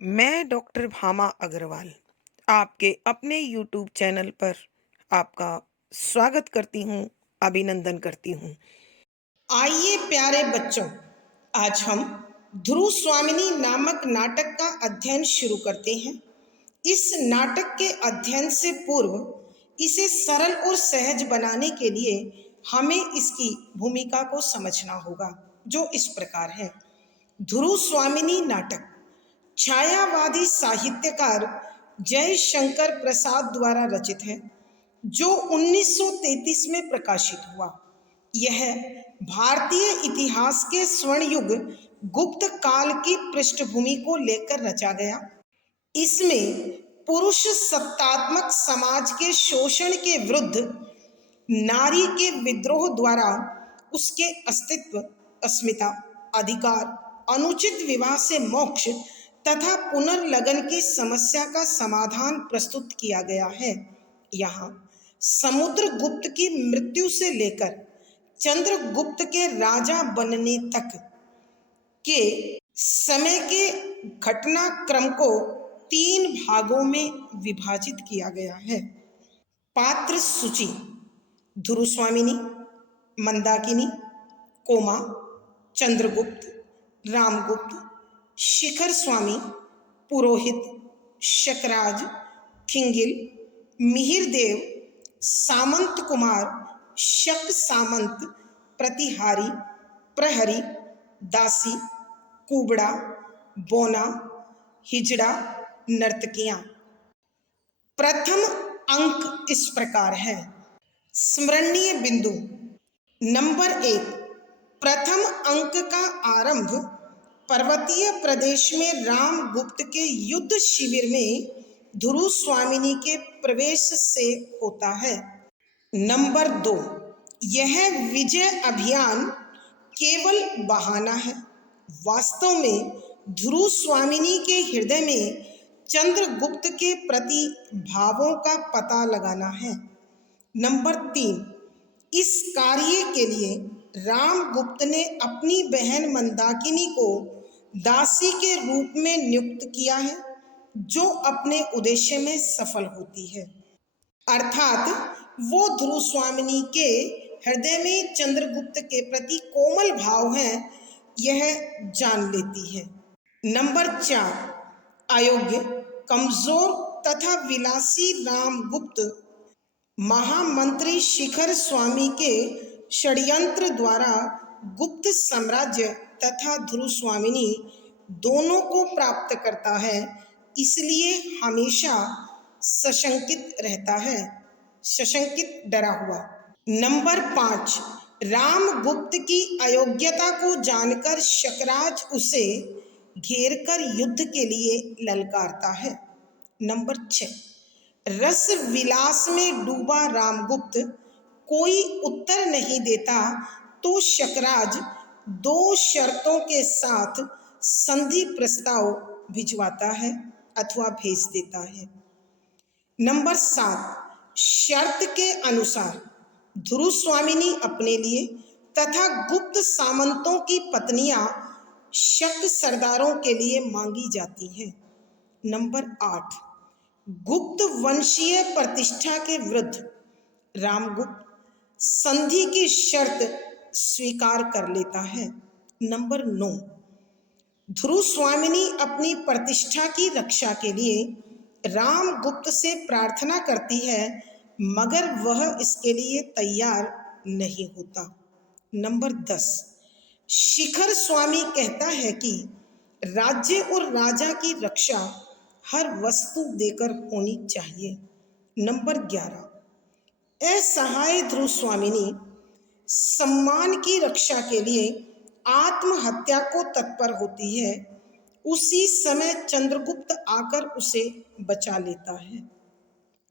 मैं डॉक्टर भामा अग्रवाल आपके अपने यूट्यूब चैनल पर आपका स्वागत करती हूँ, अभिनंदन करती हूँ। आइए प्यारे बच्चों, आज हम ध्रुव स्वामिनी नामक नाटक का अध्ययन शुरू करते हैं। इस नाटक के अध्ययन से पूर्व इसे सरल और सहज बनाने के लिए हमें इसकी भूमिका को समझना होगा, जो इस प्रकार है। ध्रुव स्वामिनी नाटक छायावादी साहित्यकार जयशंकर प्रसाद द्वारा रचित है, जो 1933 में प्रकाशित हुआ। यह भारतीय इतिहास के स्वर्ण युग गुप्त काल की पृष्ठभूमि को लेकर रचा गया। इसमें पुरुष सत्तात्मक समाज के शोषण के विरुद्ध नारी के विद्रोह द्वारा उसके अस्तित्व, अस्मिता, अधिकार, अनुचित विवाह से मोक्ष तथा पुनर्लगन की समस्या का समाधान प्रस्तुत किया गया है। यहाँ समुद्रगुप्त की मृत्यु से लेकर चंद्रगुप्त के राजा बनने तक के समय के घटनाक्रम को 3 भागों में विभाजित किया गया है। पात्र सूची: ध्रुव स्वामिनी, मंदाकिनी, कोमा, चंद्रगुप्त, रामगुप्त, शिखर स्वामी, पुरोहित, शकराज, खिंगिल, मिहिरदेव, सामंत कुमार, शक सामंत, प्रतिहारी, प्रहरी, दासी, कुबड़ा, बोना, हिजड़ा, नर्तकियां। प्रथम अंक इस प्रकार है। स्मरणीय बिंदु: नंबर 1, प्रथम अंक का आरंभ पर्वतीय प्रदेश में रामगुप्त के युद्ध शिविर में ध्रुव स्वामिनी के प्रवेश से होता है। नंबर 2, यह विजय अभियान केवल बहाना है। वास्तव में ध्रुव स्वामिनी के हृदय में चंद्रगुप्त के प्रति भावों का पता लगाना है। नंबर 3, इस कार्य के लिए रामगुप्त ने अपनी बहन मंदाकिनी को दासी के रूप में नियुक्त किया है, जो अपने उद्देश्य में सफल होती है, अर्थात वो ध्रुव स्वामिनी के हृदय में चंद्रगुप्त के प्रति कोमल भाव हैं, यह जान लेती है। नंबर 4, अयोग्य, कमजोर तथा विलासी रामगुप्त महामंत्री शिखर स्वामी के षड्यंत्र द्वारा गुप्त साम्राज्य तथा ध्रुव स्वामिनी दोनों को प्राप्त करता है, इसलिए हमेशा सशंकित रहता है, सशंकित, डरा हुआ। नंबर 5, रामगुप्त की अयोग्यता को जानकर शकराज उसे घेरकर युद्ध के लिए ललकारता है। नंबर 6, रस विलास में डूबा रामगुप्त कोई उत्तर नहीं देता तो शकराज 2 शर्तों के साथ संधि प्रस्ताव भिजवाता है अथवा भेज देता है। नंबर 7, शर्त के अनुसार ध्रुव स्वामिनी अपने लिए तथा गुप्त सामंतों की पत्नियां शक सरदारों के लिए मांगी जाती हैं। नंबर 8, गुप्त वंशीय प्रतिष्ठा के विरुद्ध रामगुप्त संधि की शर्त स्वीकार कर लेता है। नंबर 9, ध्रुव स्वामिनी अपनी प्रतिष्ठा की रक्षा के लिए रामगुप्त से प्रार्थना करती है, मगर वह इसके लिए तैयार नहीं होता। नंबर 10, शिखर स्वामी कहता है कि राज्य और राजा की रक्षा हर वस्तु देकर होनी चाहिए। नंबर 11, असहाय ध्रुव स्वामिनी सम्मान की रक्षा के लिए आत्महत्या को तत्पर होती है। उसी समय चंद्रगुप्त आकर उसे बचा लेता है।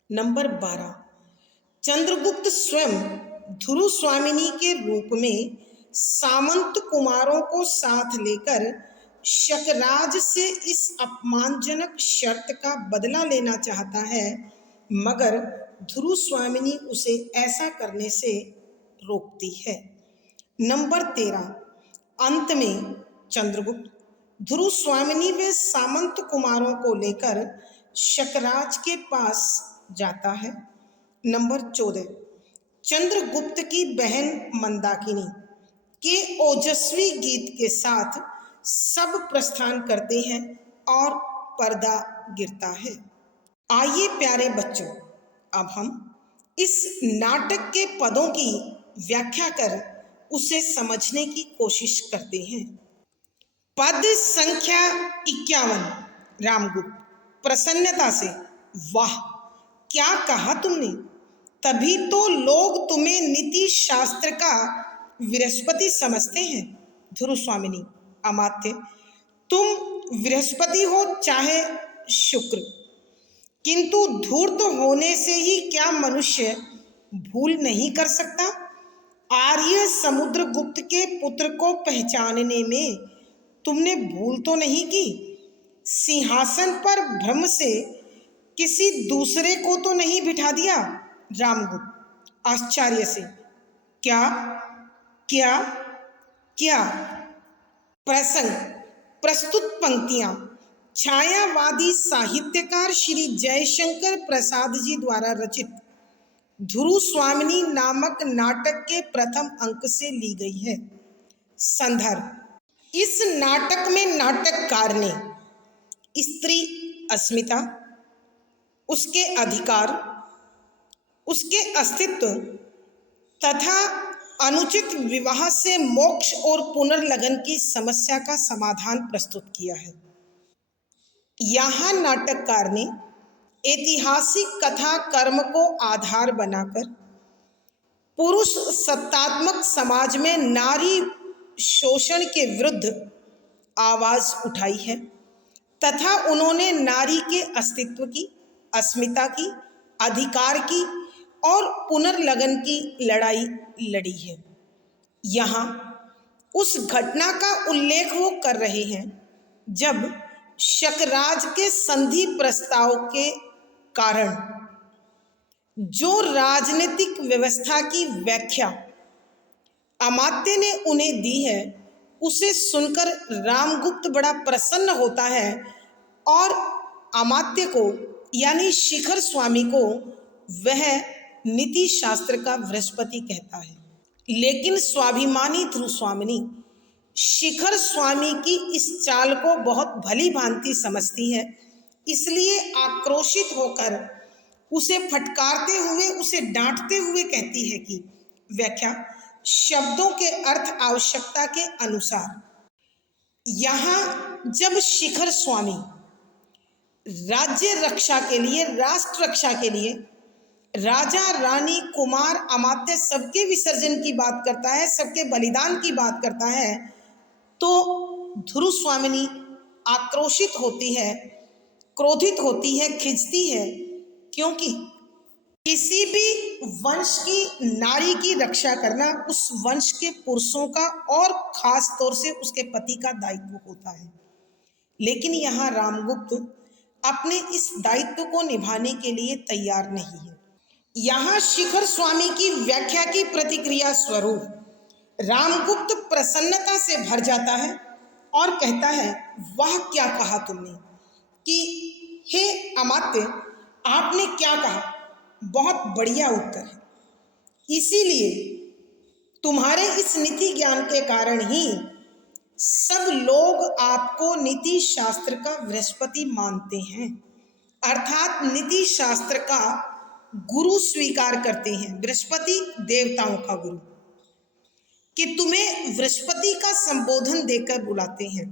नंबर 12, चंद्रगुप्त स्वयं ध्रुव स्वामिनी के रूप में सामंत कुमारों को साथ लेकर शकराज से इस अपमानजनक शर्त का बदला लेना चाहता है, मगर ध्रुव स्वामिनी उसे ऐसा करने से रोकती है। नंबर 13, अंत में चंद्रगुप्त ध्रुव स्वामिनी वे सामंत कुमारों को लेकर शकराज के पास जाता है। नंबर 14, चंद्रगुप्त की बहन मंदाकिनी के ओजस्वी गीत के साथ सब प्रस्थान करते हैं और पर्दा गिरता है। आइए प्यारे बच्चों, अब हम इस नाटक के पदों की व्याख्या कर उसे समझने की कोशिश करते हैं। पद संख्या 51। रामगुप्त प्रसन्नता से, वाह क्या कहा तुमने, तभी तो लोग तुम्हें नीति शास्त्र का बृहस्पति समझते हैं। ध्रुव स्वामिनी, अमात्य तुम बृहस्पति हो चाहे शुक्र, किंतु धूर्त होने से ही क्या मनुष्य भूल नहीं कर सकता। आर्य समुद्रगुप्त के पुत्र को पहचानने में तुमने भूल तो नहीं की। सिंहासन पर भ्रम से किसी दूसरे को तो नहीं बिठा दिया। रामगुप्त आश्चर्य से, क्या क्या क्या। प्रसंग प्रस्तुत पंक्तियां छायावादी साहित्यकार श्री जयशंकर प्रसाद जी द्वारा रचित ध्रुव स्वामिनी नामक नाटक के प्रथम अंक से ली गई है। संदर्भ, इस नाटक में नाटककार ने स्त्री अस्मिता, उसके अधिकार, उसके अस्तित्व तथा अनुचित विवाह से मोक्ष और पुनर्लगन की समस्या का समाधान प्रस्तुत किया है। यहाँ नाटककार ने ऐतिहासिक कथा कर्म को आधार बनाकर पुरुष सत्तात्मक समाज में नारी शोषण के विरुद्ध आवाज उठाई है तथा उन्होंने नारी के अस्तित्व की, अस्मिता की, अधिकार की और पुनर्लगन की लड़ाई लड़ी है। यहाँ उस घटना का उल्लेख वो कर रहे हैं जब शकराज के संधि प्रस्ताव के कारण जो राजनीतिक व्यवस्था की व्याख्या अमात्य ने उन्हें दी है, उसे सुनकर रामगुप्त बड़ा प्रसन्न होता है और अमात्य को यानी शिखर स्वामी को वह नीति शास्त्र का बृहस्पति कहता है। लेकिन स्वाभिमानी ध्रुव स्वामिनी शिखर स्वामी की इस चाल को बहुत भली भांति समझती है, इसलिए आक्रोशित होकर उसे फटकारते हुए, उसे डांटते हुए कहती है कि व्याख्या शब्दों के अर्थ आवश्यकता के अनुसार। यहाँ जब शिखर स्वामी राज्य रक्षा के लिए, राष्ट्र रक्षा के लिए राजा रानी कुमार अमात्य सबके विसर्जन की बात करता है, सबके बलिदान की बात करता है, तो ध्रुव स्वामिनी आक्रोशित होती है, क्रोधित होती है, खिंचती है, क्योंकि किसी भी वंश की नारी की रक्षा करना उस वंश के पुरुषों का और खास तौर से उसके पति का दायित्व होता है। लेकिन यहाँ रामगुप्त अपने इस दायित्व को निभाने के लिए तैयार नहीं है। यहाँ शिखर स्वामी की व्याख्या की प्रतिक्रिया स्वरूप रामगुप्त प्रसन्नता से भर जाता है और कहता है, वह क्या कहा तुमने, कि हे अमात्य आपने क्या कहा, बहुत बढ़िया उत्तर है। इसीलिए तुम्हारे इस नीति ज्ञान के कारण ही सब लोग आपको नीति शास्त्र का बृहस्पति मानते हैं, अर्थात नीति शास्त्र का गुरु स्वीकार करते हैं, बृहस्पति देवताओं का गुरु, कि तुम्हें बृहस्पति का संबोधन देकर बुलाते हैं,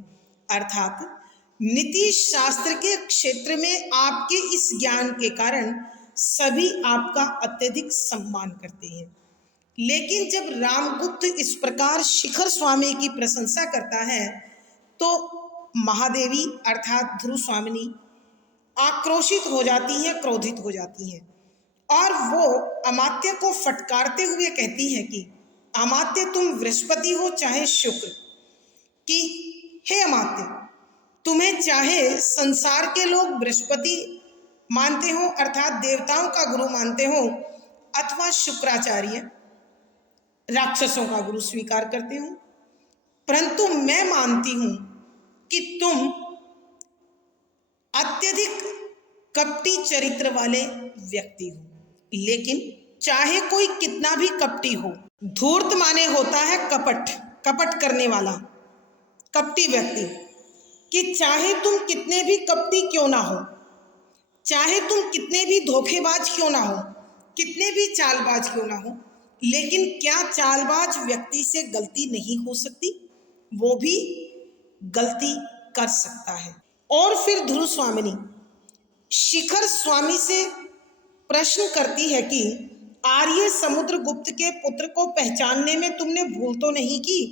अर्थात नीति शास्त्र के क्षेत्र में आपके इस ज्ञान के कारण सभी आपका अत्यधिक सम्मान करते हैं। लेकिन जब रामगुप्त इस प्रकार शिखर स्वामी की प्रशंसा करता है तो महादेवी अर्थात ध्रुव स्वामिनी आक्रोशित हो जाती हैं, क्रोधित हो जाती हैं और वो अमात्य को फटकारते हुए कहती हैं कि अमात्य तुम बृहस्पति हो चाहे शुक्र, कि हे अमात्य तुम्हें चाहे संसार के लोग बृहस्पति मानते हो अर्थात देवताओं का गुरु मानते हो अथवा शुक्राचार्य राक्षसों का गुरु स्वीकार करते हो, परंतु मैं मानती हूँ कि तुम अत्यधिक कपटी चरित्र वाले व्यक्ति हो। लेकिन चाहे कोई कितना भी कपटी हो, धूर्त माने होता है कपट, कपट करने वाला, कपटी व्यक्ति, कि चाहे तुम कितने भी कपटी क्यों ना हो, चाहे तुम कितने भी धोखेबाज क्यों ना हो, कितने भी चालबाज क्यों ना हो, लेकिन क्या चालबाज व्यक्ति से गलती नहीं हो सकती? वो भी गलती कर सकता है। और फिर ध्रुव स्वामिनी शिखर स्वामी से प्रश्न करती है कि आर्य समुद्रगुप्त के पुत्र को पहचानने में तुमने भूल तो नहीं की?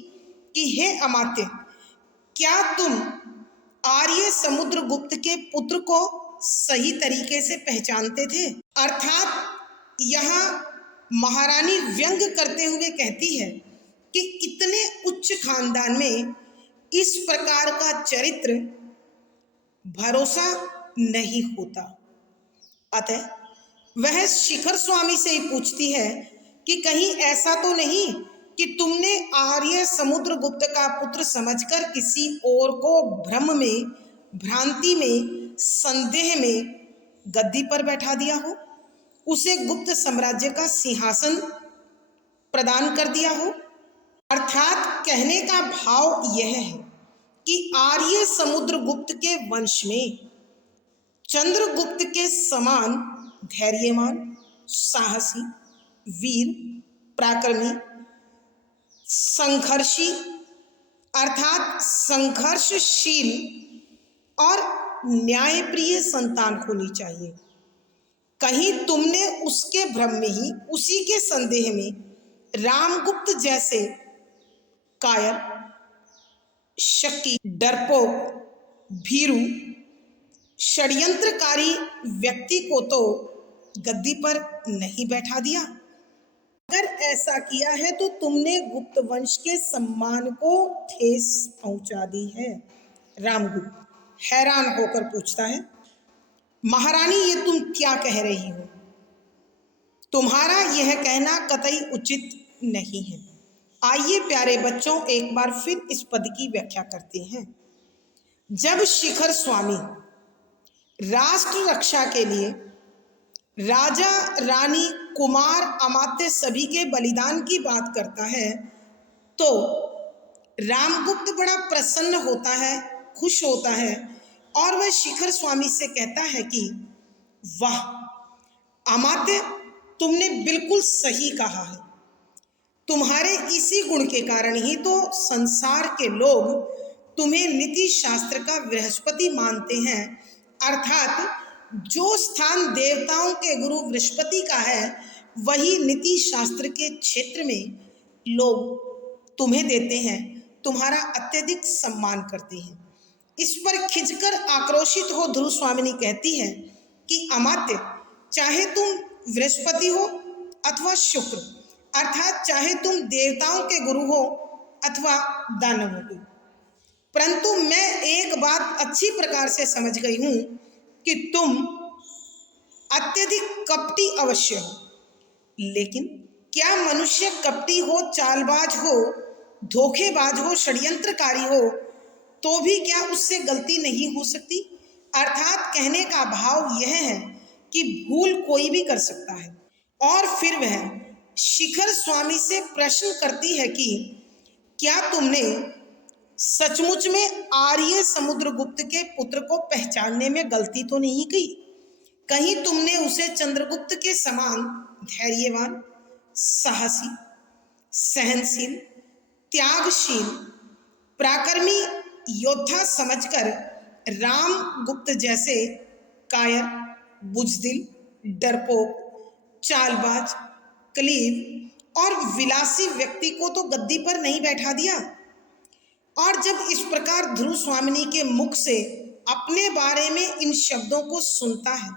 कि हे अमात्य, क्या तुम आर्य समुद्रगुप्त के पुत्र को सही तरीके से पहचानते थे? अर्थात यहाँ महारानी व्यंग करते हुए कहती है कि इतने उच्च खानदान में इस प्रकार का चरित्र भरोसा नहीं होता। अतः वह शिखर स्वामी से ही पूछती है कि कहीं ऐसा तो नहीं कि तुमने आर्य समुद्रगुप्त का पुत्र समझकर किसी और को भ्रम में, भ्रांति में, संदेह में गद्दी पर बैठा दिया हो, उसे गुप्त साम्राज्य का सिंहासन प्रदान कर दिया हो। अर्थात कहने का भाव यह है कि आर्य समुद्रगुप्त के वंश में चंद्रगुप्त के समान धैर्यवान, साहसी, वीर, पराक्रमी, संघर्षी अर्थात संघर्षशील और न्यायप्रिय संतान होनी चाहिए। कहीं तुमने उसके भ्रम में ही, उसी के संदेह में रामगुप्त जैसे कायर, शकी, डरपोक, भीरू, षड्यंत्रकारी व्यक्ति को तो गद्दी पर नहीं बैठा दिया? अगर ऐसा किया है तो तुमने गुप्त वंश के सम्मान को ठेस पहुंचा दी है। रामगुप्त हैरान होकर पूछता है, महारानी ये तुम क्या कह रही हो? तुम्हारा यह कहना कतई उचित नहीं है। आइए प्यारे बच्चों, एक बार फिर इस पद की व्याख्या करते हैं। जब शिखर स्वामी राष्ट्र रक्षा के लिए राजा, रानी, कुमार, अमात्य सभी के बलिदान की बात करता है तो रामगुप्त बड़ा प्रसन्न होता है, खुश होता है और वह शिखर स्वामी से कहता है कि वाह अमात्य, तुमने बिल्कुल सही कहा है। तुम्हारे इसी गुण के कारण ही तो संसार के लोग तुम्हें नीति शास्त्र का बृहस्पति मानते हैं। अर्थात जो स्थान देवताओं के गुरु बृहस्पति का है, वही नीति शास्त्र के क्षेत्र में लोग तुम्हें देते हैं, तुम्हारा अत्यधिक सम्मान करते हैं। इस पर खिंचकर आक्रोशित हो ध्रुव स्वामिनी कहती है कि अमात्य, चाहे तुम बृहस्पति हो अथवा शुक्र, अर्थात चाहे तुम देवताओं के गुरु हो अथवा दानवों के, परंतु मैं एक बात अच्छी प्रकार से समझ गई हूं कि तुम अत्यधिक कपटी अवश्य हो, लेकिन क्या मनुष्य कपटी हो, चालबाज हो, धोखेबाज हो, षड्यंत्रकारी हो तो भी क्या उससे गलती नहीं हो सकती? अर्थात कहने का भाव यह है कि भूल कोई भी कर सकता है। और फिर वह शिखर स्वामी से प्रश्न करती है कि क्या तुमने सचमुच में आर्य समुद्रगुप्त के पुत्र को पहचानने में गलती तो नहीं की? कहीं तुमने उसे चंद्रगुप्त के समान धैर्यवान, साहसी, सहनशील, त्यागशील, पराक्रमी योद्धा समझकर रामगुप्त जैसे कायर, बुजदिल, डरपोक, चालबाज, कलीब और विलासी व्यक्ति को तो गद्दी पर नहीं बैठा दिया? और जब इस प्रकार ध्रुव स्वामिनी के मुख से अपने बारे में इन शब्दों को सुनता है,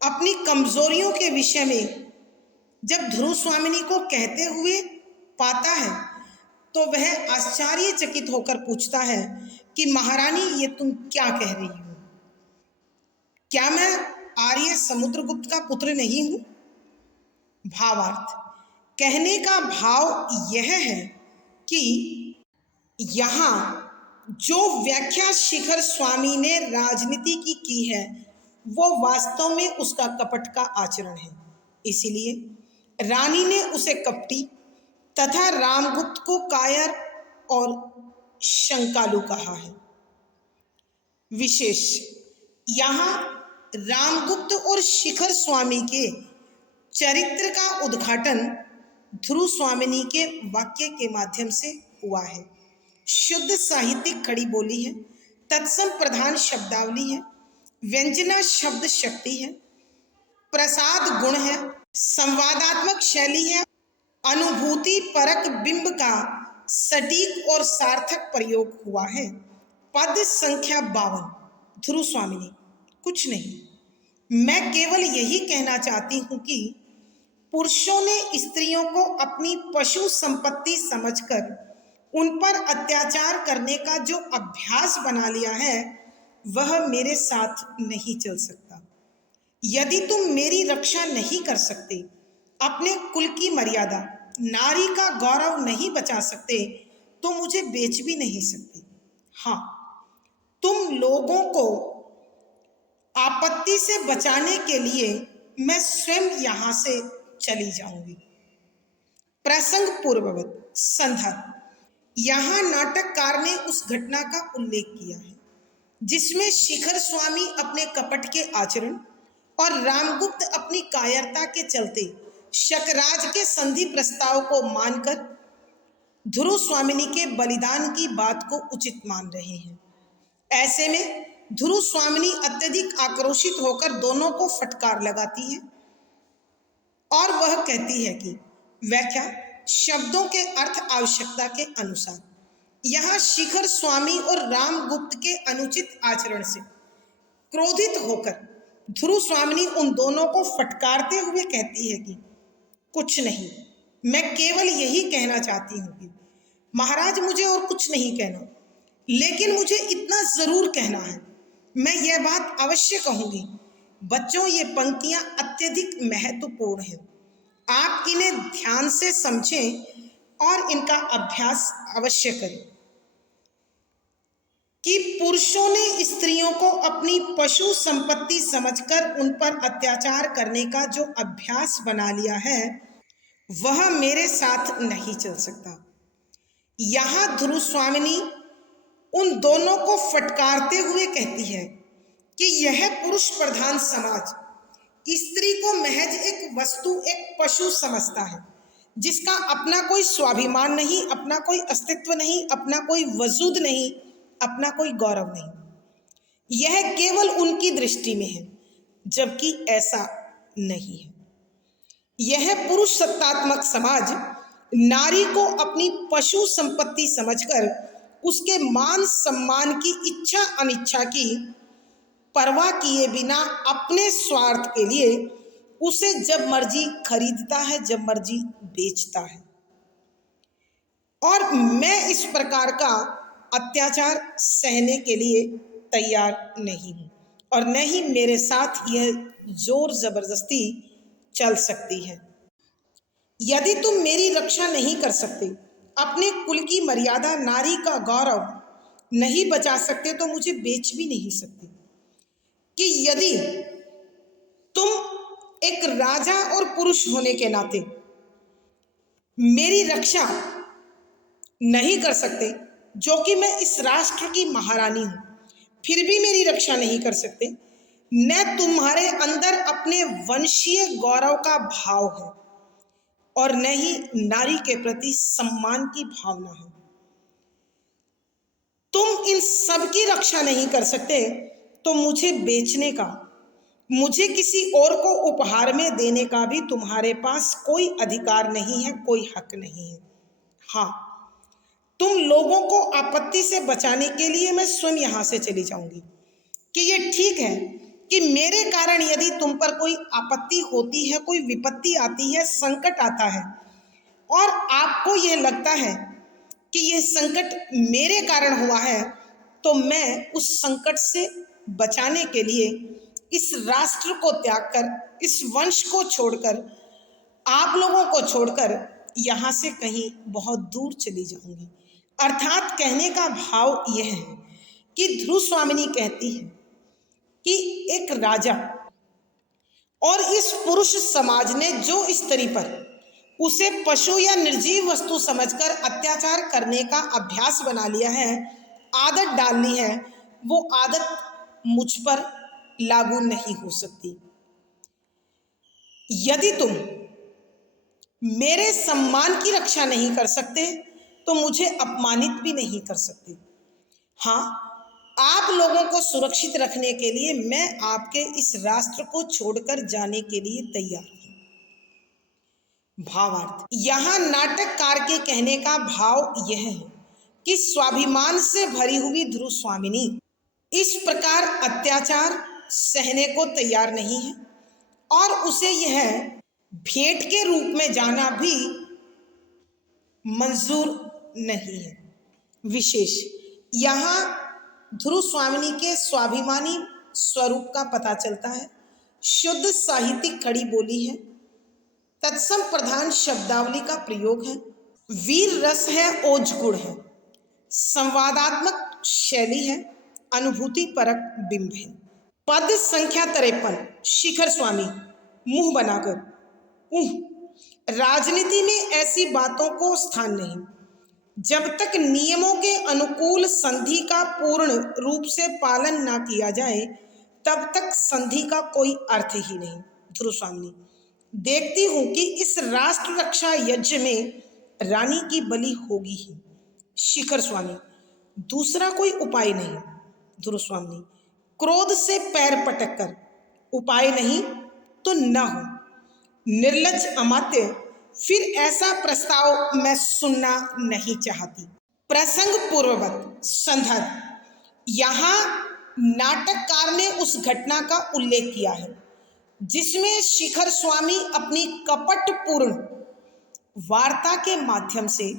अपनी कमजोरियों के विषय में जब ध्रुव स्वामिनी को कहते हुए पाता है, तो वह आश्चर्यचकित होकर पूछता है कि महारानी ये तुम क्या कह रही हो? क्या मैं आर्य समुद्रगुप्त का पुत्र नहीं हूं? भावार्थ, कहने का भाव यह है कि यहाँ जो व्याख्या शिखर स्वामी ने राजनीति की है वो वास्तव में उसका कपट का आचरण है। इसीलिए रानी ने उसे कपटी तथा रामगुप्त को कायर और शंकालु कहा है। विशेष यहाँ रामगुप्त और शिखर स्वामी के चरित्र का उद्घाटन ध्रुव स्वामिनी के वाक्य के माध्यम से हुआ है। शुद्ध साहित्यिक खड़ी बोली है, तत्सम प्रधान शब्दावली है, व्यंजना शब्द शक्ति है, प्रसाद गुण है, संवादात्मक शैली है, अनुभूति परक बिंब का सटीक और सार्थक प्रयोग हुआ है। पद संख्या 52। ध्रुव स्वामिनी। कुछ नहीं, मैं केवल यही कहना चाहती हूँ कि पुरुषों ने स्त्रियों को अपनी पशु संपत्ति समझकर उन पर अत्याचार करने का जो अभ्यास बना लिया है वह मेरे साथ नहीं चल सकता। यदि तुम मेरी रक्षा नहीं कर सकते, अपने कुल की मर्यादा, नारी का गौरव नहीं बचा सकते, तो मुझे बेच भी नहीं सकते। हाँ, तुम लोगों को आपत्ति से बचाने के लिए मैं स्वयं यहां से चली जाऊंगी। प्रसंग पूर्ववत। संदर्भ। यहाँ नाटककार ने उस घटना का उल्लेख किया है जिसमें शिखर स्वामी अपने कपट के आचरण और रामगुप्त अपनी कायरता के चलते शकराज के संधि प्रस्ताव को मानकर ध्रुव स्वामिनी के बलिदान की बात को उचित मान रहे हैं। ऐसे में ध्रुव स्वामिनी अत्यधिक आक्रोशित होकर दोनों को फटकार लगाती है और वह कहती है कि व्याख्या शब्दों के अर्थ आवश्यकता के अनुसार। यहाँ शिखर स्वामी और रामगुप्त के अनुचित आचरण से क्रोधित होकर ध्रुव स्वामिनी उन दोनों को फटकारते हुए कहती है कि कुछ नहीं, मैं केवल यही कहना चाहती हूँ कि महाराज मुझे और कुछ नहीं कहना, लेकिन मुझे इतना जरूर कहना है। मैं यह बात अवश्य कहूंगी। बच्चों, ये पंक्तियां अत्यधिक महत्वपूर्ण हैं। आप इन्हें ध्यान से समझें और इनका अभ्यास अवश्य करें कि पुरुषों ने स्त्रियों को अपनी पशु संपत्ति समझकर उन पर अत्याचार करने का जो अभ्यास बना लिया है वह मेरे साथ नहीं चल सकता। यहाँ ध्रुव स्वामिनी उन दोनों को फटकारते हुए कहती है कि यह पुरुष प्रधान समाज स्त्री को महज एक वस्तु, एक पशु समझता है जिसका अपना कोई स्वाभिमान नहीं, अपना कोई अस्तित्व नहीं, अपना कोई वजूद नहीं, अपना कोई गौरव नहीं। यह केवल उनकी दृष्टि में है, जबकि ऐसा नहीं है। यह पुरुष सत्तात्मक समाज नारी को अपनी पशु संपत्ति समझकर उसके मान सम्मान की इच्छा अनिच्छा की परवाह किए बिना अपने स्वार्थ के लिए उसे जब मर्जी खरीदता है, जब मर्जी बेचता है। और मैं इस प्रकार का अत्याचार सहने के लिए तैयार नहीं हूं और न ही मेरे साथ यह जोर जबरदस्ती चल सकती है। यदि तुम मेरी रक्षा नहीं कर सकते, अपने कुल की मर्यादा, नारी का गौरव नहीं बचा सकते, तो मुझे बेच भी नहीं सकते। कि यदि तुम एक राजा और पुरुष होने के नाते मेरी रक्षा नहीं कर सकते, जो कि मैं इस राष्ट्र की महारानी हूं, फिर भी मेरी रक्षा नहीं कर सकते, न तुम्हारे अंदर अपने वंशीय गौरव का भाव है और न ही नारी के प्रति सम्मान की भावना है। तुम इन सब की रक्षा नहीं कर सकते, तो मुझे बेचने का, मुझे किसी और को उपहार में देने का भी तुम्हारे पास कोई अधिकार नहीं है, कोई हक नहीं है। हाँ, तुम लोगों को आपत्ति से बचाने के लिए मैं स्वयं यहां से चली जाऊंगी। कि ये ठीक है कि मेरे कारण यदि तुम पर कोई आपत्ति होती है, कोई विपत्ति आती है, संकट आता है और आपको यह लगता है कि यह संकट मेरे कारण हुआ है, तो मैं उस संकट से बचाने के लिए इस राष्ट्र को त्याग कर, इस वंश को छोड़कर, आप लोगों को छोड़कर यहां से कहीं बहुत दूर चली जाऊंगी। अर्थात कहने का भाव यह है कि ध्रुव स्वामिनी कहती है कि एक राजा और इस पुरुष समाज ने जो स्त्री पर उसे पशु या निर्जीव वस्तु समझकर अत्याचार करने का अभ्यास बना लिया है, आदत डाल ली है, वो आदत मुझ पर लागू नहीं हो सकती। यदि तुम मेरे सम्मान की रक्षा नहीं कर सकते तो मुझे अपमानित भी नहीं कर सकते। हाँ, आप लोगों को सुरक्षित रखने के लिए मैं आपके इस राष्ट्र को छोड़कर जाने के लिए तैयार हूं। भावार्थ, यहां नाटककार के कहने का भाव यह है कि स्वाभिमान से भरी हुई ध्रुव स्वामिनी इस प्रकार अत्याचार सहने को तैयार नहीं है और उसे यह भेंट के रूप में जाना भी मंजूर नहीं है। विशेष यहाँ ध्रुव स्वामिनी के स्वाभिमानी स्वरूप का पता चलता है। शुद्ध साहित्यिक खड़ी बोली है, तत्सम प्रधान शब्दावली का प्रयोग है, वीर रस है, ओज गुण है, संवादात्मक शैली है, अनुभूति परक बिंब है। पद संख्या 53, शिखर स्वामी मुंह बनाकर राजनीति में ऐसी बातों को स्थान नहीं। जब तक नियमों के अनुकूल संधि का पूर्ण रूप से पालन ना किया जाए तब तक संधि का कोई अर्थ ही नहीं। ध्रुव स्वामिनी, देखती हूं कि इस राष्ट्र रक्षा यज्ञ में रानी की बलि होगी ही। शिखर स्वामी, दूसरा कोई उपाय नहीं। ध्रुव स्वामिनी, क्रोध से पैर पटक कर उपाय नहीं तो न हो। निर्लज्ज अमात्य, फिर ऐसा प्रस्ताव मैं सुनना नहीं चाहती। प्रसंग पूर्ववत संदर्भ, यहाँ नाटककार ने उस घटना का उल्लेख किया है जिसमें शिखर स्वामी अपनी कपटपूर्ण वार्ता के माध्यम से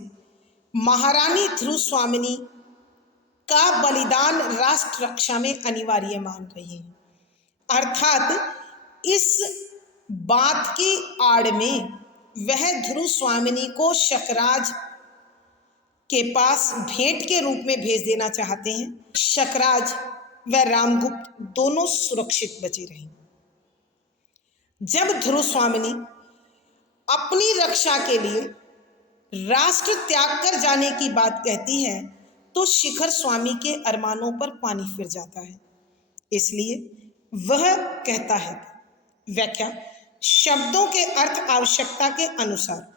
महारानी ध्रुव स्वामिनी का बलिदान राष्ट्र रक्षा में अनिवार्य मान रही है। अर्थात इस बात की आड़ में वह ध्रुव स्वामिनी को शकराज के पास भेंट के रूप में भेज देना चाहते हैं। शकराज व रामगुप्त दोनों सुरक्षित बचे रहे। जब ध्रुव स्वामिनी अपनी रक्षा के लिए राष्ट्र त्याग कर जाने की बात कहती है तो शिखर स्वामी के अरमानों पर पानी फिर जाता है। इसलिए वह कहता है, व्याख्या, शब्दों के अर्थ आवश्यकता के अनुसार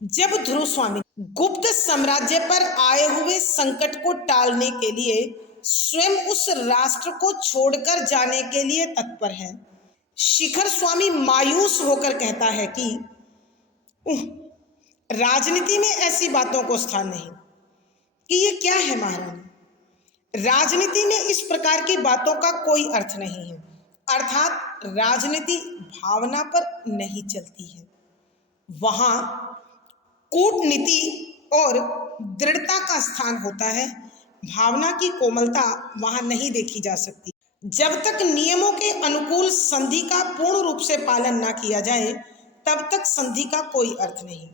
जब ध्रुव स्वामी गुप्त साम्राज्य पर आए हुए संकट को टालने के लिए स्वयं उस राष्ट्र को छोड़कर जाने के लिए तत्पर है, शिखर स्वामी मायूस होकर कहता है कि राजनीति में ऐसी बातों को स्थान नहीं। कि ये क्या है महारानी, राजनीति में इस प्रकार की बातों का कोई अर्थ नहीं है। अर्थात राजनीति भावना पर नहीं चलती है, वहां कूटनीति और दृढ़ता का स्थान होता है। भावना की कोमलता वहां नहीं देखी जा सकती। जब तक नियमों के अनुकूल संधि का पूर्ण रूप से पालन ना किया जाए तब तक संधि का कोई अर्थ नहीं।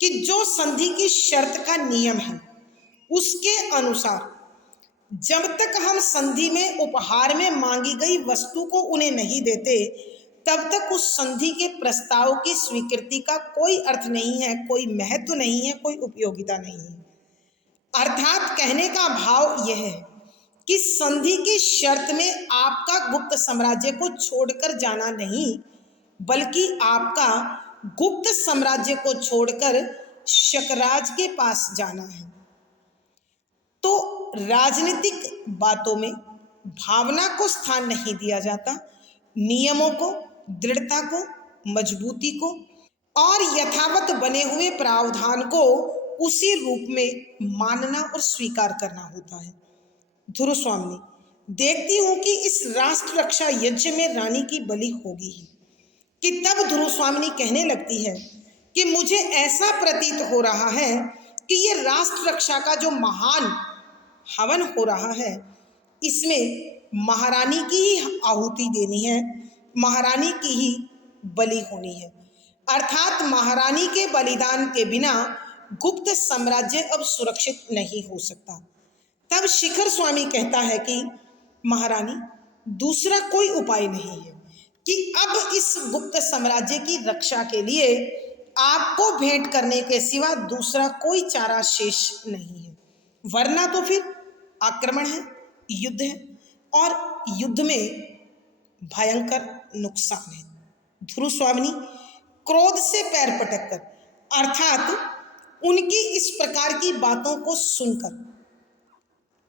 कि जो संधि की शर्त का नियम है उसके अनुसार जब तक हम संधि में उपहार में मांगी गई वस्तु को उन्हें नहीं देते तब तक उस संधि के प्रस्ताव की स्वीकृति का कोई अर्थ नहीं है, कोई महत्व नहीं है, कोई उपयोगिता नहीं है। अर्थात कहने का भाव यह है कि संधि की शर्त में आपका गुप्त साम्राज्य को छोड़कर जाना नहीं, बल्कि आपका गुप्त साम्राज्य को छोड़कर शकराज के पास जाना है। तो राजनीतिक बातों में भावना को स्थान नहीं दिया जाता, नियमों को, दृढ़ता को, मजबूती को और यथावत बने हुए प्रावधान को उसी रूप में मानना और स्वीकार करना होता है। ध्रुव स्वामिनी, देखती हूं कि इस राष्ट्र रक्षा यज्ञ में रानी की बलि होगी ही। कि तब ध्रुव स्वामिनी कहने लगती है कि मुझे ऐसा प्रतीत हो रहा है कि ये राष्ट्र रक्षा का जो महान हवन हो रहा है इसमें महारानी की ही आहुति देनी है, महारानी की ही बलि होनी है। अर्थात महारानी के बलिदान के बिना गुप्त साम्राज्य अब सुरक्षित नहीं हो सकता। तब शिखर स्वामी कहता है कि महारानी, दूसरा कोई उपाय नहीं है कि अब इस गुप्त साम्राज्य की रक्षा के लिए आपको भेंट करने के सिवा दूसरा कोई चारा शेष नहीं है, वरना तो फिर आक्रमण है, युद्ध है, और युद्ध में भयंकर नुकसान है। ध्रुव स्वामिनी क्रोध से पैर पटककर अर्थात उनकी इस प्रकार की बातों को सुनकर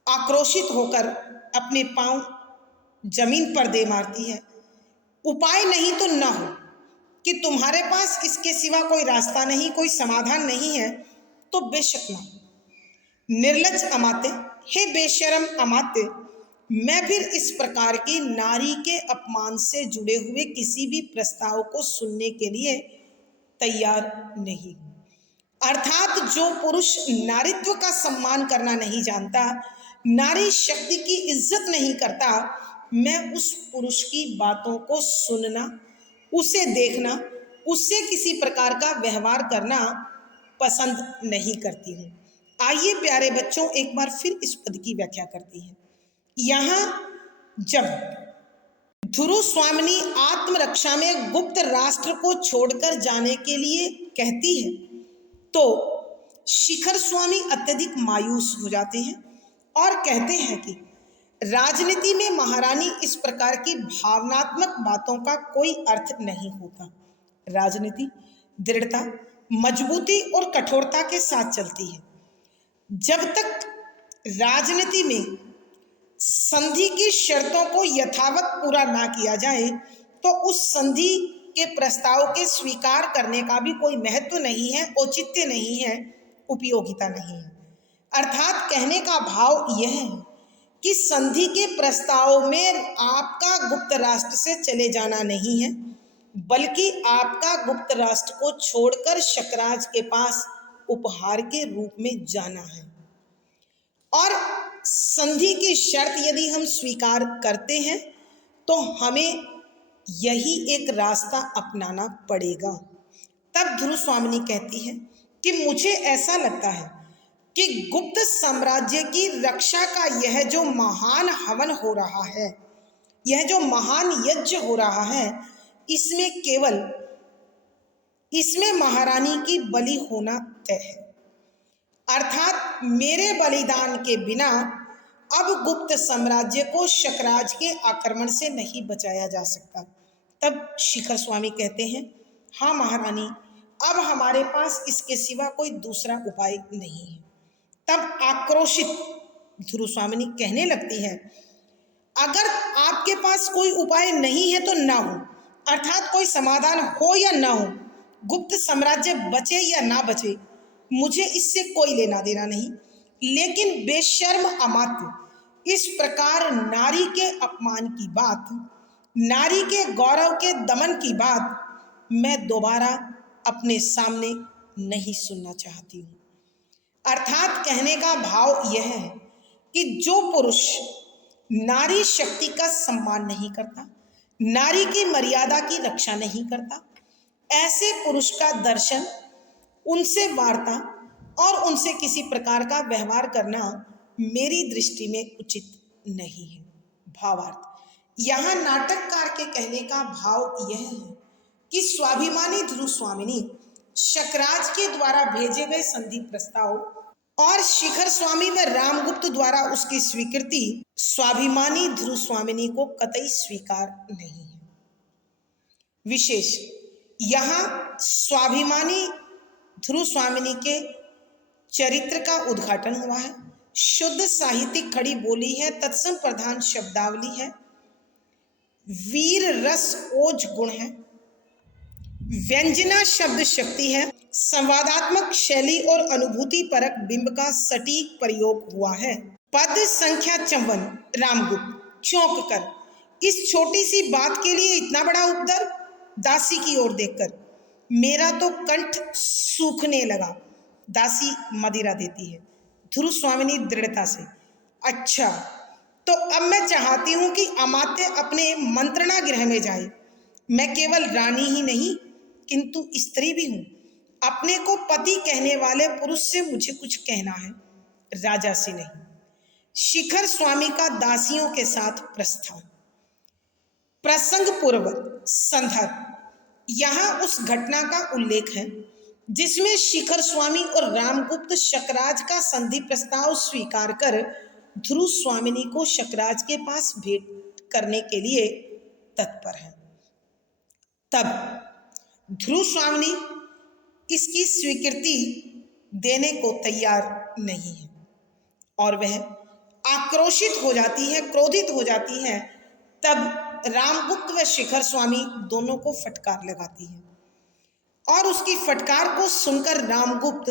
आक्रोशित होकर अपने पांव जमीन पर दे मारती है। उपाय नहीं तो ना हो कि तुम्हारे पास इसके सिवा कोई रास्ता नहीं, कोई समाधान नहीं है, तो बेशक ना। निर्लज्ज अमात्य, हे बेशरम अमात्य, मैं फिर इस प्रकार की नारी के अपमान से जुड़े हुए किसी भी प्रस्ताव को सुनने के लिए तैयार नहीं हूं। अर्थात जो पुरुष नारीत्व का सम्मान करना नहीं जानता, नारी शक्ति की इज्जत नहीं करता, मैं उस पुरुष की बातों को सुनना, उसे देखना, उससे किसी प्रकार का व्यवहार करना पसंद नहीं करती हूँ। आइए प्यारे बच्चों, एक बार फिर इस पद की व्याख्या करती हैं। यहाँ जब ध्रुव स्वामिनी आत्मरक्षा में गुप्त राष्ट्र को छोड़कर जाने के लिए कहती है, तो शिखर स्वामी अत्यधिक मायूस हो जाते हैं और कहते हैं कि राजनीति में महारानी, इस प्रकार की भावनात्मक बातों का कोई अर्थ नहीं होता। राजनीति दृढ़ता, मजबूती और कठोरता के साथ चलती है। जब तक राजनीति में संधि की शर्तों को यथावत पूरा ना किया जाए, तो उस संधि के प्रस्ताव के स्वीकार करने का भी कोई महत्व नहीं है, औचित्य नहीं है, उपयोगिता नहीं है। अर्थात कहने का भाव यह है कि संधि के प्रस्ताव में आपका गुप्त राष्ट्र से चले जाना नहीं है, बल्कि आपका गुप्त राष्ट्र को छोड़कर शकराज के पास उपहार के रूप में जाना है। और संधि की शर्त यदि हम स्वीकार करते हैं, तो हमें यही एक रास्ता अपनाना पड़ेगा। तब ध्रुव स्वामिनी कहती है कि मुझे ऐसा लगता है कि गुप्त साम्राज्य की रक्षा का यह जो महान हवन हो रहा है, यह जो महान यज्ञ हो रहा है, इसमें महारानी की बलि होना तय है। अर्थात मेरे बलिदान के बिना अब गुप्त साम्राज्य को शकराज के आक्रमण से नहीं बचाया जा सकता। तब शिखर स्वामी कहते हैं, हाँ महारानी, अब हमारे पास इसके सिवा कोई दूसरा उपाय नहीं है। तब आक्रोशित ध्रुव स्वामिनी कहने लगती है, अगर आपके पास कोई उपाय नहीं है तो ना हो, अर्थात कोई समाधान हो या ना हो, गुप्त साम्राज्य बचे या ना बचे, मुझे इससे कोई लेना देना नहीं। लेकिन बेशर्म अमात्य, इस प्रकार नारी के अपमान की बात, नारी के गौरव के दमन की बात मैं दोबारा अपने सामने नहीं सुनना चाहती हूँ। अर्थात कहने का भाव यह है कि जो पुरुष नारी शक्ति का सम्मान नहीं करता, नारी की मर्यादा की रक्षा नहीं करता, ऐसे पुरुष का दर्शन, उनसे वार्ता और उनसे किसी प्रकार का व्यवहार करना मेरी दृष्टि में उचित नहीं है। भावार्थ, यहाँ नाटककार के कहने का भाव यह है कि स्वाभिमानी ध्रुव स्वामिनी शकराज के द्वारा भेजे गए संधि प्रस्ताव और शिखर स्वामी व रामगुप्त द्वारा उसकी स्वीकृति स्वाभिमानी ध्रुव स्वामिनी को कतई स्वीकार नहीं है। विशेष यहाँ स्वाभिमानी ध्रुव स्वामिनी के चरित्र का उद्घाटन हुआ है। शुद्ध साहित्यिक खड़ी बोली है, तत्सम प्रधान शब्दावली है, वीर रस ओज गुण है, व्यंजना शब्द शक्ति है, संवादात्मक शैली और अनुभूति परक बिंब का सटीक प्रयोग हुआ है। पद संख्या 54 रामगुप्त चौंक कर, इस छोटी सी बात के लिए इतना बड़ा उपद्रव। दासी की ओर देखकर, मेरा तो कंठ सूखने लगा। दासी मदिरा देती है। ध्रुव स्वामिनी दृढ़ता से, अच्छा तो अब मैं चाहती हूं कि अमात्य अपने मंत्रणा गृह में जाए। मैं केवल रानी ही नहीं किंतु स्त्री भी हूं। अपने को पति कहने वाले पुरुष से मुझे कुछ कहना है, राजा से नहीं। शिखर स्वामी का दासियों के साथ प्रस्थान। प्रसंग पूर्व संदर्भ। यहाँ उस घटना का उल्लेख है जिसमें शिखर स्वामी और रामगुप्त शकराज का संधि प्रस्ताव स्वीकार कर ध्रुव स्वामिनी को शकराज के पास भेंट करने के लिए तत्पर है। तब ध्रुव स्वामिनी इसकी स्वीकृति देने को तैयार नहीं है और वह आक्रोशित हो जाती है, क्रोधित हो जाती है। तब रामगुप्त व शिखर स्वामी दोनों को फटकार लगाती है और उसकी फटकार को सुनकर रामगुप्त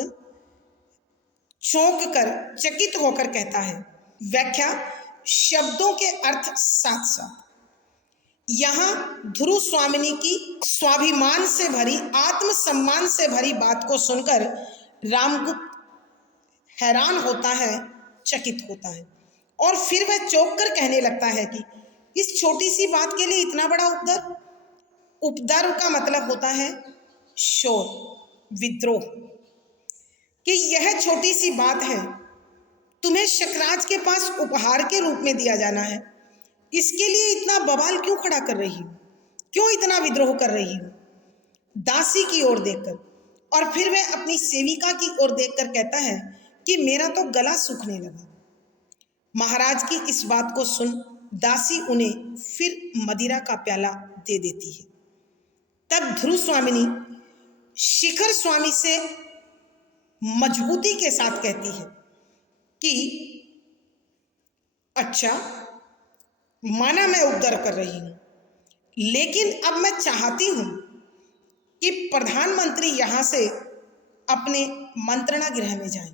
चौंक कर, चकित होकर कहता है। व्याख्या। शब्दों के अर्थ साथ साथ। यहाँ ध्रुव स्वामिनी की स्वाभिमान से भरी, आत्मसम्मान से भरी बात को सुनकर रामगुप्त हैरान होता है, चकित होता है और फिर वह चौंक कर कहने लगता है कि इस छोटी सी बात के लिए इतना बड़ा उपद्रव। उपद्रव का मतलब होता है शोर, विद्रोह, कि यह छोटी सी बात है, तुम्हें शकराज के पास उपहार के रूप में दिया जाना है, इसके लिए इतना बवाल क्यों खड़ा कर रही हो, क्यों इतना विद्रोह कर रही हो। दासी की ओर देखकर और फिर वह अपनी सेविका की ओर देखकर कहता है कि मेरा तो गला सूखने लगा। महाराज की इस बात को सुन दासी उन्हें फिर मदिरा का प्याला दे देती है। तब ध्रुव स्वामिनी शिखर स्वामी से मजबूती के साथ कहती है कि अच्छा, माना मैं उपद्रव कर रही हूं, लेकिन अब मैं चाहती हूं कि प्रधानमंत्री यहां से अपने मंत्रणा गृह में जाएं,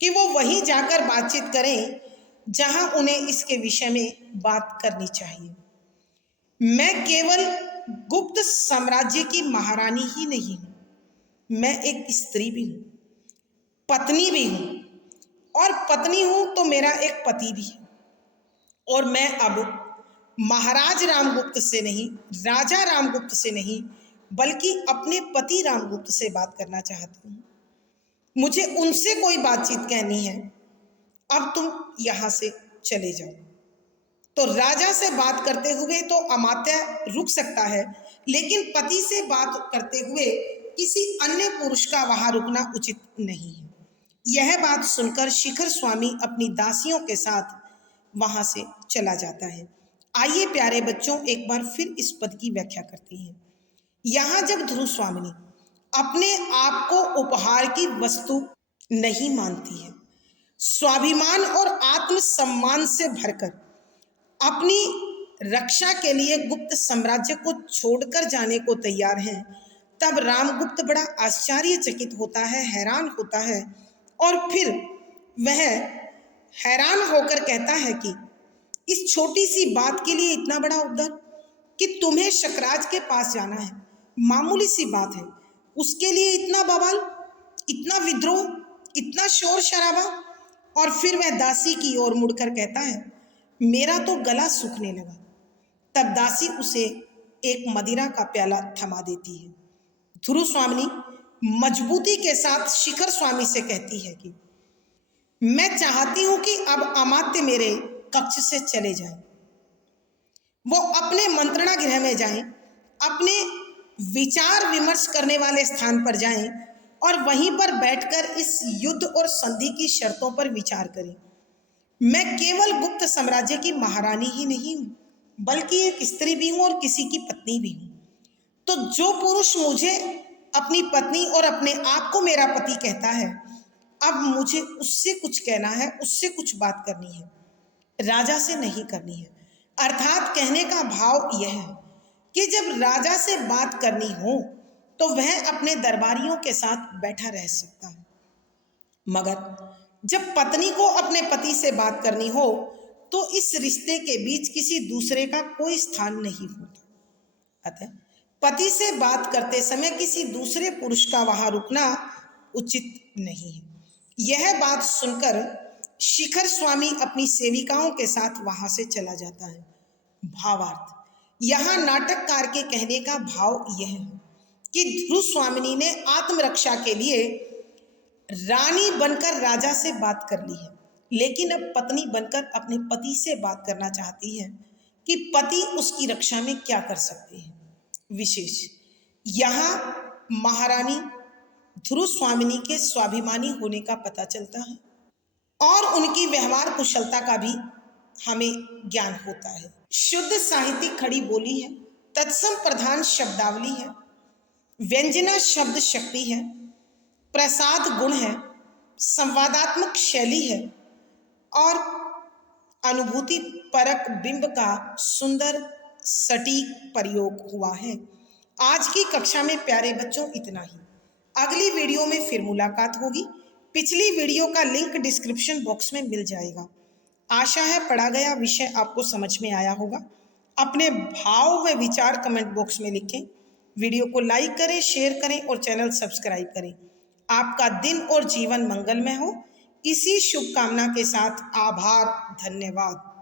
कि वो वहीं जाकर बातचीत करें जहां उन्हें इसके विषय में बात करनी चाहिए। मैं केवल गुप्त साम्राज्य की महारानी ही नहीं हूं, मैं एक स्त्री भी हूं, पत्नी भी हूं, और पत्नी हूं तो मेरा एक पति भी है। और मैं अब महाराज रामगुप्त से नहीं, राजा रामगुप्त से नहीं, बल्कि अपने पति रामगुप्त से बात करना चाहती हूँ। मुझे उनसे कोई बातचीत कहनी है, अब तुम यहाँ से चले जाओ। तो राजा से बात करते हुए तो अमात्य रुक सकता है, लेकिन पति से बात करते हुए किसी अन्य पुरुष का वहां रुकना उचित नहीं है। यह बात सुनकर शिखर स्वामी अपनी दासियों के साथ वहां से चला जाता है। आइए प्यारे बच्चों, एक बार फिर इस पद की व्याख्या करते हैं। यहाँ जब ध्रुव स्वामिनी अपने आप को उपहार की वस्तु नहीं मानती है, स्वाभिमान और आत्मसम्मान से भरकर अपनी रक्षा के लिए गुप्त साम्राज्य को छोड़कर जाने को तैयार हैं, तब रामगुप्त बड़ा आश्चर्यचकित होता है, हैरान होता है और फिर वह हैरान होकर कहता है कि इस छोटी सी बात के लिए इतना बड़ा उपद्रव, कि तुम्हें शकराज के पास जाना है, मामूली सी बात है, उसके लिए इतना बवाल, इतना विद्रोह, इतना शोर शराबा। और फिर वह दासी की ओर मुड़कर कहता है मेरा तो गला सूखने लगा। तब दासी उसे एक मदिरा का प्याला थमा देती है। ध्रुव स्वामिनी मजबूती के साथ शिखर स्वामी से कहती है कि मैं चाहती हूं कि अब अमात्य मेरे कक्ष से चले जाएं, वो अपने मंत्रणा गृह में जाएं, अपने विचार विमर्श करने वाले स्थान पर जाएं और वहीं पर बैठकर इस युद्ध और संधि की शर्तों पर विचार करें। मैं केवल गुप्त साम्राज्य की महारानी ही नहीं हूं, बल्कि एक स्त्री भी हूं और किसी की पत्नी भी हूं। तो जो पुरुष मुझे अपनी पत्नी और अपने आप को मेरा पति कहता है, अब मुझे उससे कुछ कहना है, उससे कुछ बात करनी है, राजा से नहीं करनी है। अर्थात कहने का भाव यह है कि जब राजा से बात करनी हो तो वह अपने दरबारियों के साथ बैठा रह सकता है, मगर जब पत्नी को अपने पति से बात करनी हो तो इस रिश्ते के बीच किसी दूसरे का कोई स्थान नहीं होता। अतः पति से बात करते समय किसी दूसरे पुरुष का वहां रुकना उचित नहीं है। यह बात सुनकर शिखर स्वामी अपनी सेविकाओं के साथ वहां से चला जाता है। भावार्थ। यहाँ नाटककार के कहने का भाव यह है कि ध्रुव स्वामिनी ने आत्मरक्षा के लिए रानी बनकर राजा से बात कर ली है, लेकिन अब पत्नी बनकर अपने पति से बात करना चाहती है कि पति उसकी रक्षा में क्या कर सकते हैं। विशेष यहाँ महारानी ध्रुव स्वामिनी के स्वाभिमानी होने का पता चलता है और उनकी व्यवहार कुशलता का भी हमें ज्ञान होता है। शुद्ध साहित्यिक खड़ी बोली है, तत्सम प्रधान शब्दावली है, व्यंजना शब्द शक्ति है, प्रसाद गुण है, संवादात्मक शैली है और अनुभूति परक बिंब का सुंदर सटीक प्रयोग हुआ है। आज की कक्षा में प्यारे बच्चों इतना ही। अगली वीडियो में फिर मुलाकात होगी। पिछली वीडियो का लिंक डिस्क्रिप्शन बॉक्स में मिल जाएगा। आशा है पढ़ा गया विषय आपको समझ में आया होगा। अपने भाव व विचार कमेंट बॉक्स में लिखें। वीडियो को लाइक करें, शेयर करें और चैनल सब्सक्राइब करें। आपका दिन और जीवन मंगलमय हो, इसी शुभकामना के साथ आभार, धन्यवाद।